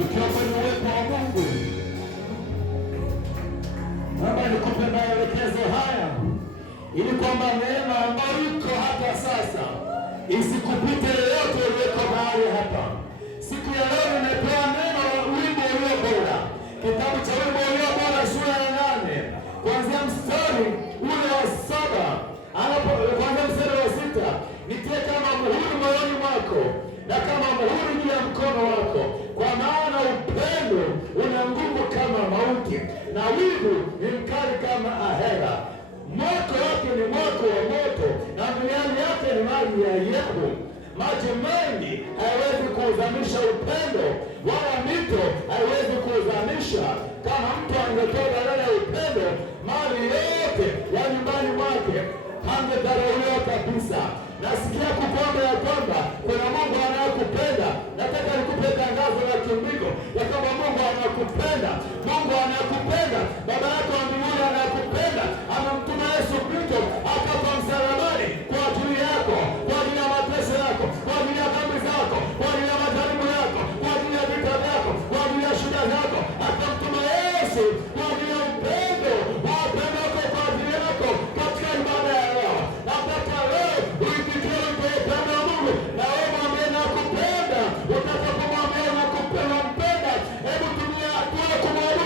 ukiwa kwenye uwepo wa Mungu. Naomba nikupe maelekezo haya ili kwamba neema ambayo iko hapa sasa isikupite yoyote uliyoko mahali hapa. Siku ya leo nimepewa neno la wimbo ulio bora, kitabu cha wimbo ulio bora sura ya 8 kuanzia mstari ule wa 7 kuanzia mstari wa 6. Nitie kama muhuri moyoni mwako na kama muhuri juu ya mkono wako, kwa maana upendo una nguvu kama mauti na wivu ni mkali kama ahera. Moto wake ni moto wa moto na miali yake ni maji ya Yehu. Maji mengi hayawezi kuuzamisha upendo, wala mito haiwezi kuuzamisha. Kama mtu angetoa badala ya upendo mali yote ya nyumbani mwake, hangedharauliwa kabisa. Nasikia kukwamba ya kwamba kuna Mungu anayekupenda. Nataka nikupe tangazo la kimbingu ya kwamba Mungu anakupenda. Mungu anakupenda. Baba yako wa mbinguni anakupenda. Amemtuma Yesu Kristo akafa msalabani kwa ajili yako, kwa ajili ya mateso yako, kwa ajili ya dhambi zako, kwa ajili ya majaribu yako, kwa ajili ya vita vyako, kwa ajili ya shida zako. Akamtuma Yesu kwa ajili ya upendo wa upendo wako kwa ajili yako katika ibada ya leo. Nataka leo uipitie upendo wa Mungu na wewe mwambie nakupenda. Utakapomwambia nakupenda, hebu tumia hatua kumwambia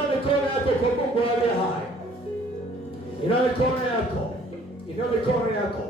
Inua mikono yako kwa Mungu aliye hai. Inua mikono yako. Inua mikono yako.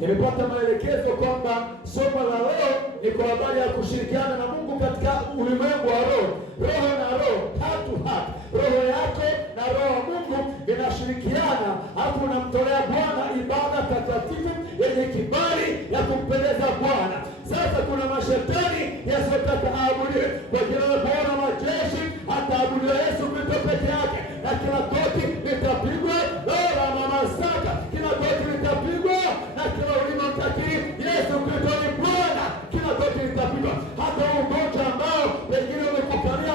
Nimepata maelekezo kwamba somo la leo ni kwa habari ya kushirikiana na Mungu katika ulimwengu wa roho. Roho na roho, heart to heart. Roho yako na roho wa Mungu vinashirikiana, hapo unamtolea Bwana ibada takatifu yenye kibali ya kumpendeza Bwana. Sasa kuna mashetani yasiyotaka aabudiwe. Kwa jina la Bwana majeshi ataabudiwa Yesu Kristo peke yake, na kila goti litapigwa. Bora mama saka, kila goti litapigwa na kila ulimi utakiri Yesu Kristo ni Bwana. Kila goti litapigwa. Hata ugonjwa ambao pengine umekukalia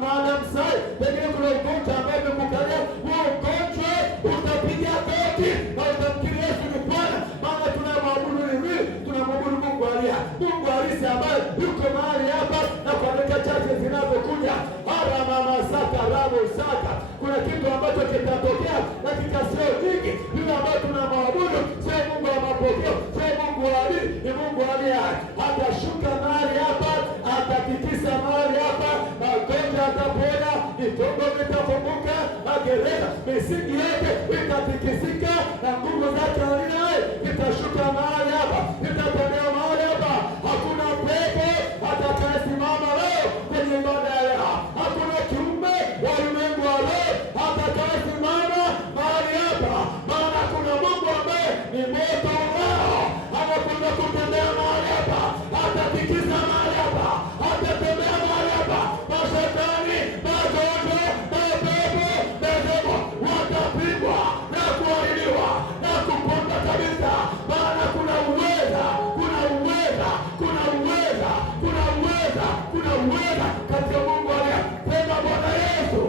maana msai, pengine kuna ugonjwa ambao umekukalia, huo ugonjwa utapiga goti na utamkiri Yesu ni Bwana. Maana tunamwabudu nini? Tunamwabudu Mungu aliye Mungu halisi ambaye yuko mahali hapa, na kwa dakika chache zinazokuja hara mama saka rabo saka, kuna kitu ambacho kitatokea dakika sio nyingi. Yule ambaye tunamwabudu sio Mungu wa mapokeo, sio Mungu wa hali, ni Mungu aliye hai. Atashuka mahali hapa, atatikisa mahali hapa, magonjwa atapona, vitongo vitafunguka, magereza, misingi yote itatikisika, na nguvu zake aliye itashuka mahali hapa, itatembea mahali hapa. Hakuna pepo atakayesimama leo kwenye ibada ya leo. Hakuna kiumbe wa ulimwengu wa leo atakayesimama mahali hapa, maana kuna Mungu ambaye ni moto ulao, anakwenda kutembea mahali hapa, atatikisa mahali hapa, atatembea mahali hapa. Mashetani, magonjwa, mapepo, pepo watapigwa na kuharibiwa na kuponda kabisa, maana kuna uweza, kuna uweza, kuna uweza, kuna uweza, kuna uweza katika Mungu aliye. Penda Bwana Yesu.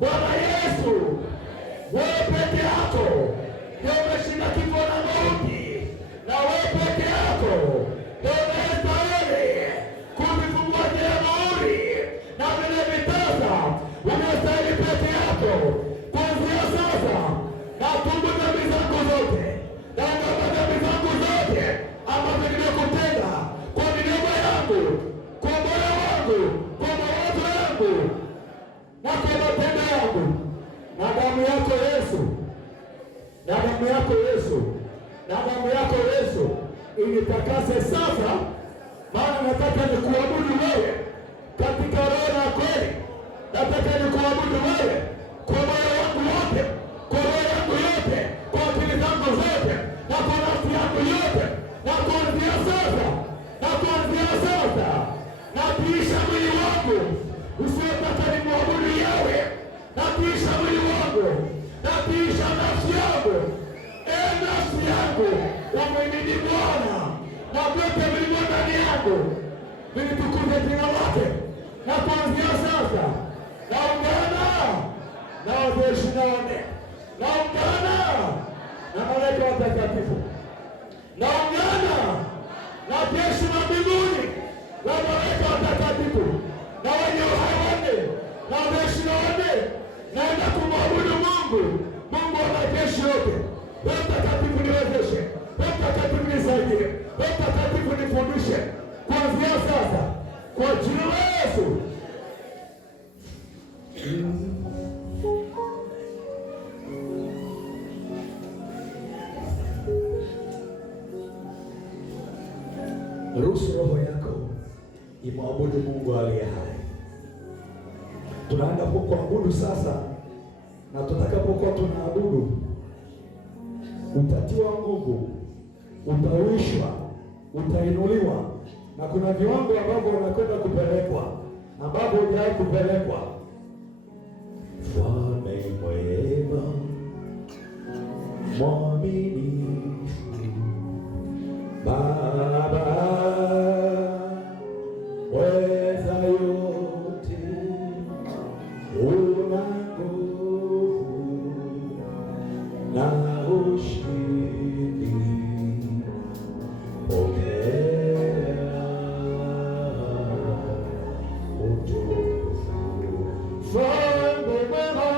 Bwana Yesu, wewe peke yako ndio umeshinda kifo na mauti, na wewe peke yako ndio unastahili kuvifungua kila mahuri na vile vitasa. Unastahili peke yako. Kuanzia sasa natubu dhambi zangu zote, naungama dhambi zangu zote ambazo nimekutenda kwa midomo yangu, kwa moyo wangu, kwa mawazo yangu na kwa matendo yangu, na damu yako Yesu, na damu yako Yesu, na damu yako Yesu initakase sasa. Maana nataka nikuabudu wewe katika roho na kweli. Nataka nikuabudu wewe kwa moyo wangu wote, kwa roho yangu yote, kwa akili zangu zote, na kwa nafsi yangu yote. Na kuanzia sasa, na kuanzia sasa napiisha mwili wangu usiotaka nimwabudu yawe, napiisha mwili wangu, napiisha nafsi yangu. Nafsi yangu umwimidi Bwana, na vyote vilivyo ndani yangu vilitukuze jina lake. Na kuanzia sasa naungana na wazee 24, naungana na malaika watakatifu, naungana na jeshi la mbinguni la malaika watakatifu na wenye uhai wanne na wazee 24, naenda kumwabudu Mungu, Mungu wa majeshi yote. Roho Mtakatifu niwezeshe, Roho Mtakatifu nisaidie, Roho Mtakatifu nifundishe kuanzia sasa, kwa jina la Yesu. Ruhusu roho yako imwabudu Mungu aliye hai. Tunaenda kuabudu sasa, na tutakapokuwa tunaabudu utatiwa nguvu, utawishwa, utainuliwa, na kuna viwango ambavyo unakwenda kupelekwa ambavyo hujawahi kupelekwa. Mfalme mwema, mwaminifu, Baba weza yote, una nguvu na ushindi, pokea utukufu. Mfalme mwema,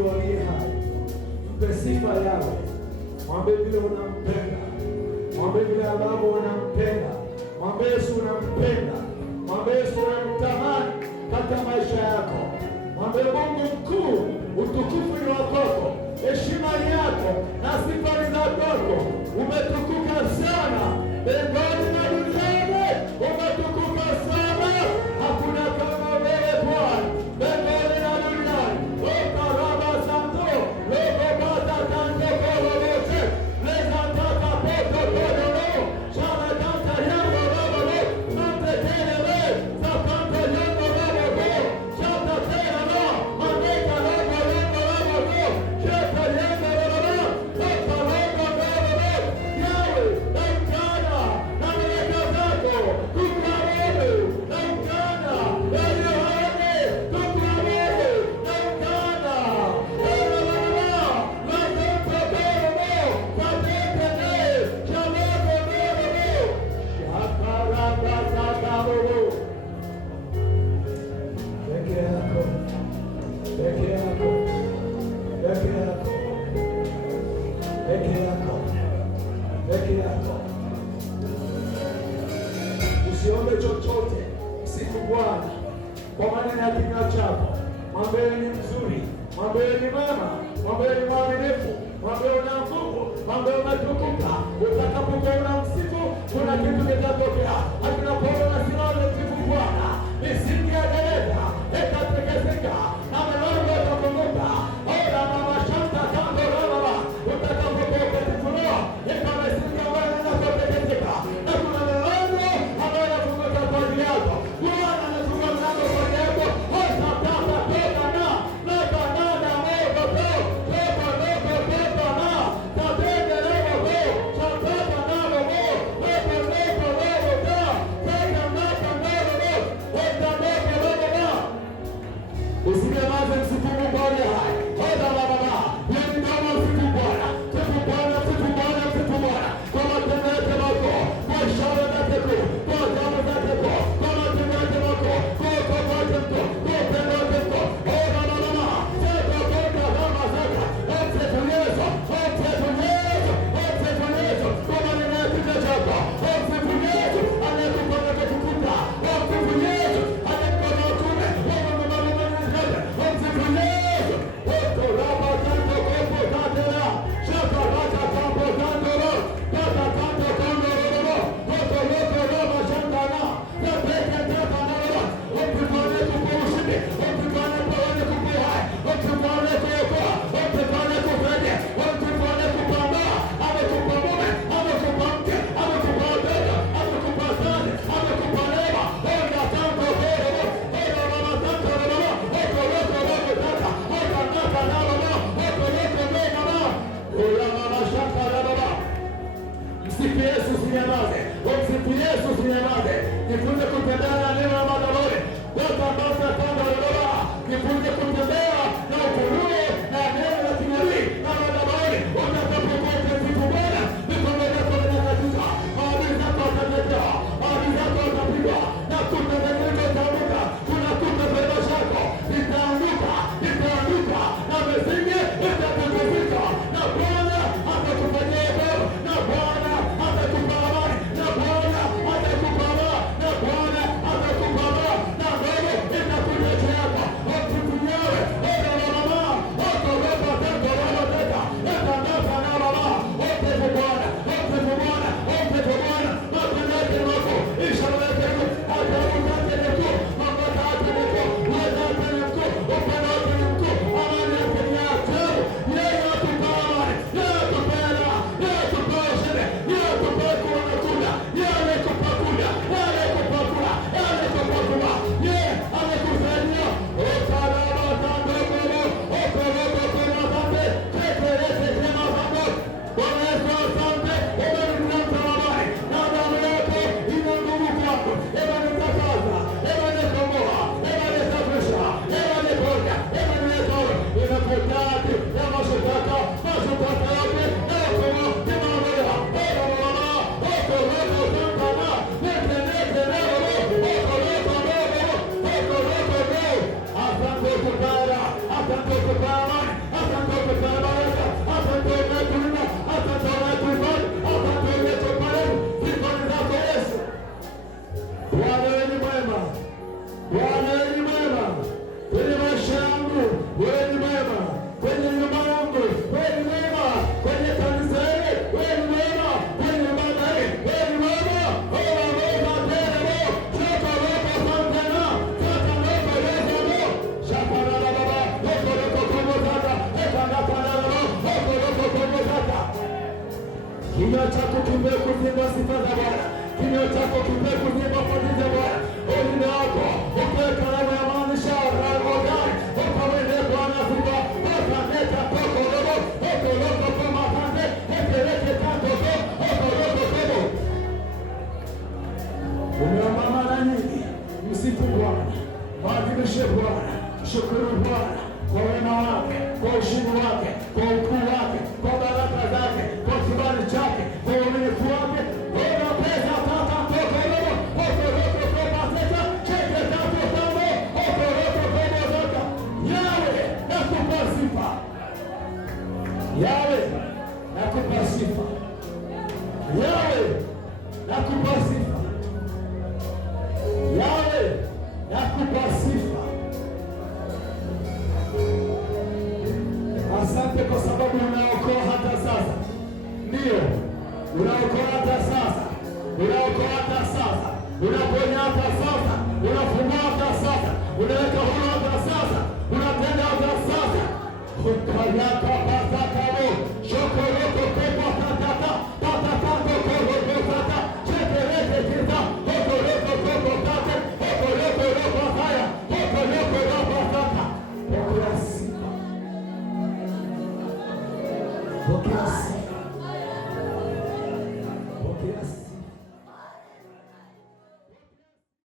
Mungu aliye hai. Mpe sifa yawe, mwambie vile unampenda, mwambie vile ambavyo unampenda, mwambie Yesu unampenda, mwambie Yesu unamtamani katika maisha yako. Mwambie Mungu mkuu, utukufu ni wa kwako, heshima ni yako na sifa ni za kwako. Umetukuka sana mbinguni na duniani, umetukuka sana. Hakuna kama wewe Bwana mbinguni na duniani. Okaraba santo lokobata tanto kolobote lezantaka poto kodolo shana tanta yango babalo sante tenebe sakanto yango babalo shata tenebe maneka yango yango babalo shata yango babalo sata yango babalo yawe naikana na meleka zako tukuabudu naikana yaliyohane tukuabudu naikana Usiombe chochote, msifu Bwana kwa maneno ya kinywa chako. Mwambie ni mzuri, mwambie ni mema, mwambie ni mwaminifu, mwambie una nguvu, mwambie umetukuka. Utakapokuwa unamsifu, kuna kitu kitatokea. Hakuna polo na silaha msifu Bwana. Misingi ya gereza itatekeseka na milango itafunguka. Ora mama shanta kando baba, utakapokuwa ukifunua ika misingi ambayo inatekeseka na kuna milango ambayo inafunguka kwa ajili yako. Bwana anafungua mlango kwa ajili yako. Hosa tata toka na leka nada mogo to toka loko toka na tatende loko to chatata nado mo leko leko loko to Kinywa chako kipe kuziba sifa za Bwana. Kinywa chako kipe kuziba fadhili za Bwana. Ulimi wako upewe kalamu ya maanisha gani ukamwende Bwana sifa ukaneta toko robo ukoloko kama kande ekeleke tanto to ukoloko kobo. Umeomba mara nyingi, msifu Bwana, maadhimishe Bwana, shukuru Bwana kwa wema wake, kwa ushindi wake, kwa ukuu wake, kwa baraka zake, kwa kibali chake, kwa uaminifu wake. Ona pesa tata toko robo ukoloko kama teta cheke tanto tamo ukoloko kobo zote. Yawe nakupa sifa, Yawe nakupa sifa, Yawe nakupa sifa, Yawe nakupa sifa. Asante kwa sababu unaokoa hata sasa. Ndio, unaokoa hata sasa, unaokoa hata sasa, unaponya hata sasa, unafungua hata sasa, unaweka huru hata sasa, unatenda hata sasa. Ukayaka pasakamo shokoroko kopa tatata tatatako koroko tata chekereke kita okoroko koko tate okoroko roko haya okoroko roko tata. Pokea sifa, pokea sifa.